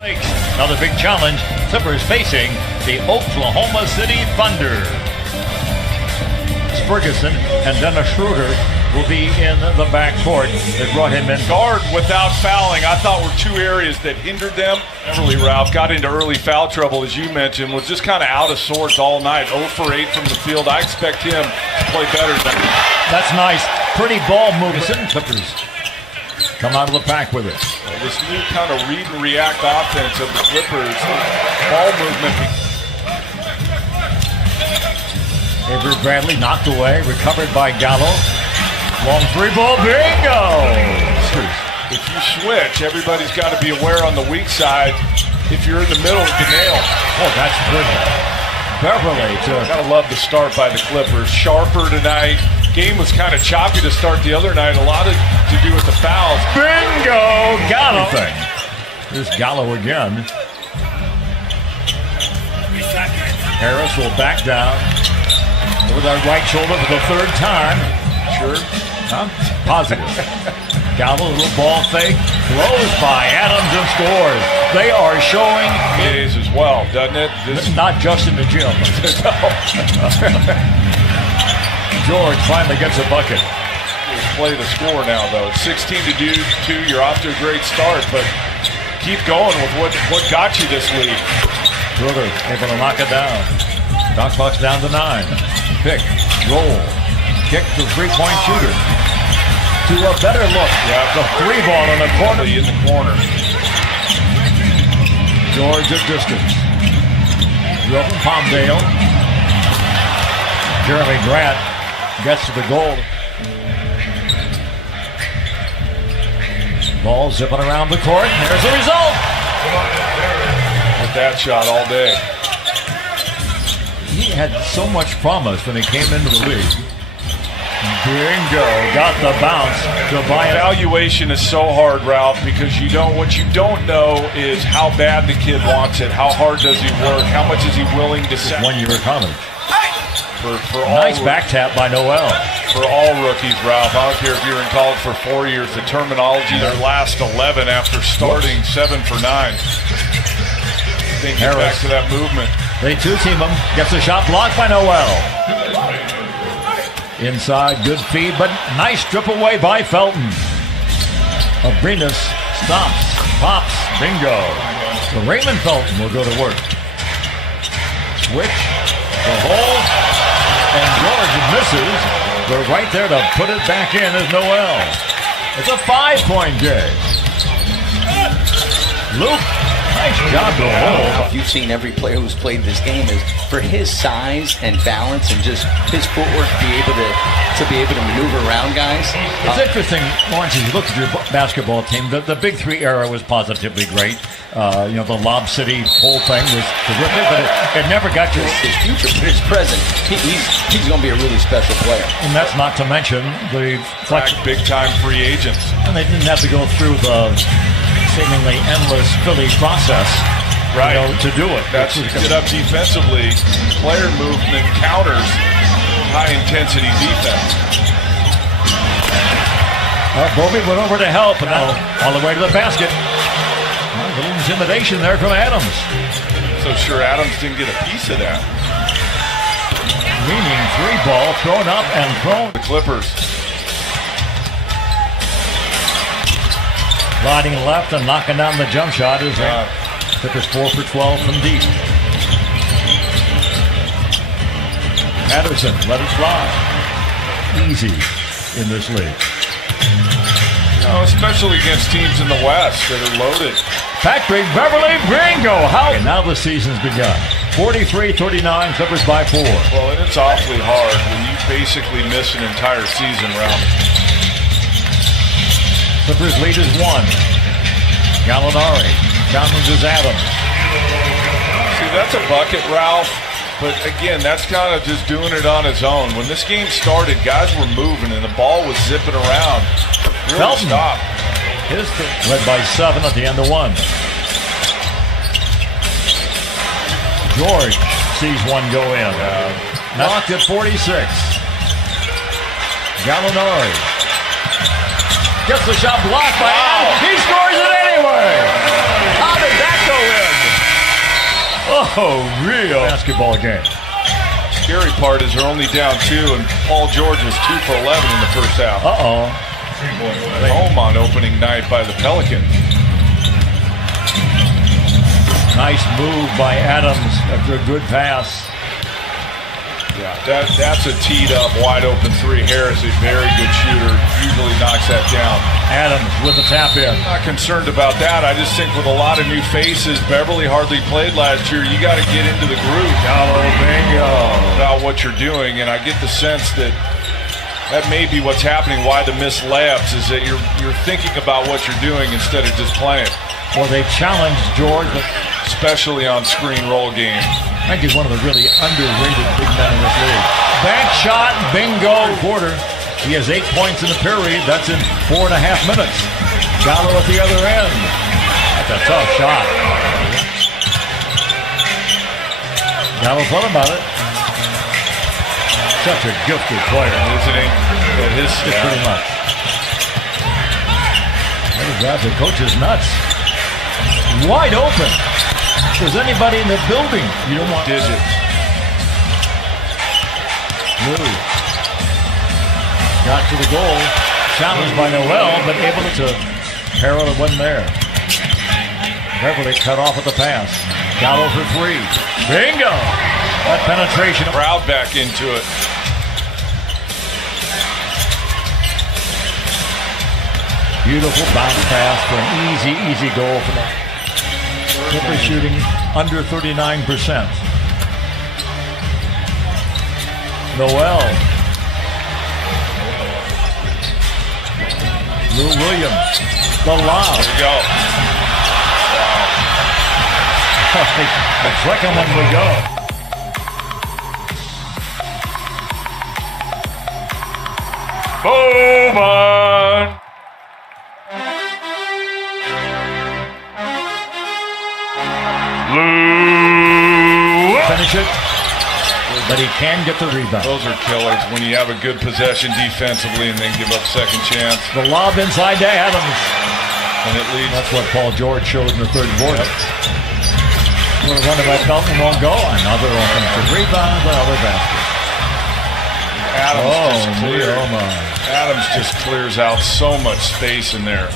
Another big challenge. Clippers facing the Oklahoma City Thunder. Ferguson and Dennis Schroeder will be in the backcourt. They brought him in. Guard without fouling, I thought were two areas that hindered them. Beverly, Ralph, got into early foul trouble, as you mentioned, was just kind of out of sorts all night. 0 for 8 from the field. I expect him to play better than that. That's nice. Pretty ball movement. Clippers come out of the pack with it. This new kind of read and react offense of the Clippers. Ball movement. Avery Bradley knocked away, recovered by Gallo. Long three ball, bingo! If you switch, everybody's got to be aware on the weak side. If you're in the middle, you can nail. Oh, that's good. Beverly Gotta love the start by the Clippers. Sharper tonight. Game was kind of choppy to start the other night. A lot to do with the fouls. Bingo! Gallo. Here's Gallo again. Harris will back down. With our right shoulder for the third time. Sure. Huh? Positive. Gallo, a little ball fake. Throws by Adams and scores. They are showing days as well, doesn't it? Not just in the gym. George finally gets a bucket. Play the score now, though. 16-2. You're off to a great start, but keep going with what got you this week. Schroeder able to knock it down. Doc clock's down to 9. Pick, roll, kick to three-point shooter. To a better look. Yeah, the three ball in the corner. In the corner. George at distance. Drew from Palmdale. Jeremy Grant gets to the goal. Ball zipping around the court. And there's the result. With that shot all day. He had so much promise when he came into the league. Bingo, got the bounce to buy it. Evaluation is so hard, Ralph, because what you don't know is how bad the kid wants it, how hard does he work, how much is he willing to set. 1 year of college. For all nice back tap by Noel. For all rookies, Ralph. I don't care if you're in college for 4 years. The terminology, their last 11 after starting 7 for 9. Then get back to that movement. They two-team him. Gets a shot blocked by Noel. Inside, good feed, but nice strip away by Felton. Abrinas stops, pops, bingo. So Raymond Felton will go to work. Switch, the hole, and George misses. But right there to put it back in is Noel. It's a 5-point game. Luke. Nice job to hold. You've seen every player who's played this game is for his size and balance and just his footwork to be able to maneuver around guys. It's interesting, Lawrence, as you look at your basketball team, the Big Three era was positively great. The Lob City whole thing was terrific, but it never got to his future, but his present. He's going to be a really special player. And that's not to mention the big-time free agents. And they didn't have to go through the seemingly endless Philly process, right? To do it. That's get up defensively, player movement, counters, high-intensity defense. Bobby went over to help, and now all the way to the basket. A little intimidation there from Adams. So sure Adams didn't get a piece of that. Leaning three ball, thrown up and thrown. The Clippers. Sliding left and knocking down the jump shot is Clippers 4 for 12 from deep. Patterson let it fly. Easy in this league. Especially against teams in the West that are loaded. Patrick Beverly, bingo! And now the season's begun. 43-39, Clippers by 4. Well, and it's awfully hard when you basically miss an entire season, Ralph. Clippers lead is 1. Gallinari challenges Adams. See, that's a bucket, Ralph. But again, that's kind of just doing it on his own. When this game started, guys were moving and the ball was zipping around. Really stopped. His led by 7 at the end of 1. George sees one go in. Knocked at 46. Gallinari gets the shot blocked by Adams. He scores it anyway. How did that go real basketball game. Scary part is they're only down 2, and Paul George was 2 for 11 in the first half. Home on opening night by the Pelicans. Nice move by Adams after a good pass. Yeah, that's a teed up, wide open 3. Harris, a very good shooter, usually knocks that down. Adams with a tap in. I'm not concerned about that. I just think with a lot of new faces, Beverly hardly played last year. You got to get into the groove. Bingo. About what you're doing, and I get the sense that may be what's happening. Why the missed layups is that you're thinking about what you're doing instead of just playing. Well, they challenged George, especially on screen roll game. I think he's one of the really underrated big men in this league. Bank shot, bingo. Quarter. He has 8 points in the period. That's in 4.5 minutes. Gallo at the other end. That's a tough shot. Gallo thought about it. Such a gifted player, isn't he? Pretty much. He grabs the coach's nuts. Wide open. If there's anybody in the building, you don't want digits. Lou got to the goal, challenged by Noel, but able to Harrell that wasn't there. Beverly cut off at the pass. Gallo for 3. Bingo! That penetration. Crowd back into it. Beautiful bounce pass for an easy goal for them. Clippers shooting under 39%. Noel. Lou Williams. The lob. There we go. Wow. The second one we go. Boom on. Finish it, but he can get the rebound. Those are killers when you have a good possession defensively and then give up second chance. The lob inside to Adams. And it leads. That's what Paul George showed in the third quarter. Little run by Felton won't go. Another offensive rebound, another basket. Adams just clears out so much space in there.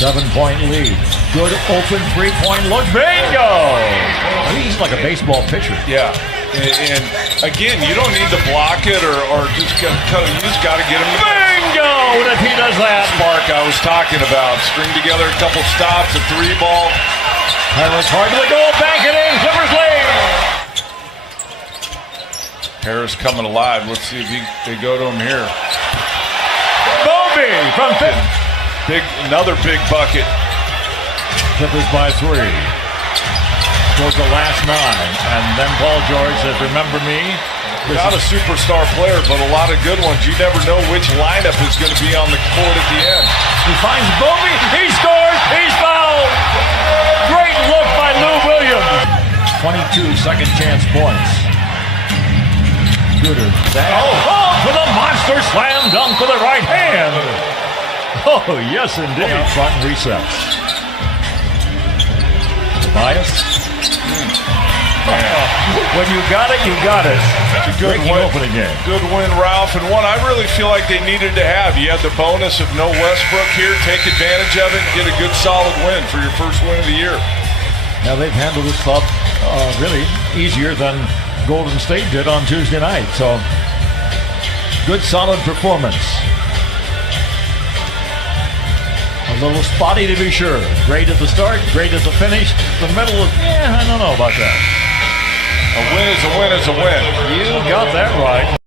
7-point lead. Good open 3-point look. Bingo! I think he's like a baseball pitcher. Yeah. And again, you don't need to block it or just cut it. You just got to get him. Bingo! And if he does that. Spark I was talking about. String together a couple stops, a 3-ball. Harris hard to the goal. Bank it in. Clippers lead. Harris coming alive. Let's see if they go to him here. Bobby from 5. Another big bucket. Clippers by 3. Towards the last 9. And then Paul George says, remember me? Not a superstar player, but a lot of good ones. You never know which lineup is going to be on the court at the end. He finds Bobby. He scores. He's fouled. Great look by Lou Williams. 22 second chance points. Gooder. For the monster slam dunk with the right hand. Oh, yes, indeed. Front resets. Tobias. When you got it, you got it. It's a good win. Opening game. Good win, Ralph, and one I really feel like they needed to have. You had the bonus of no Westbrook here. Take advantage of it and get a good, solid win for your first win of the year. Now, they've handled this club really easier than Golden State did on Tuesday night. So, good, solid performance. A little spotty to be sure. Great at the start, great at the finish. The middle is, I don't know about that. A win is a win is a win. You got that right.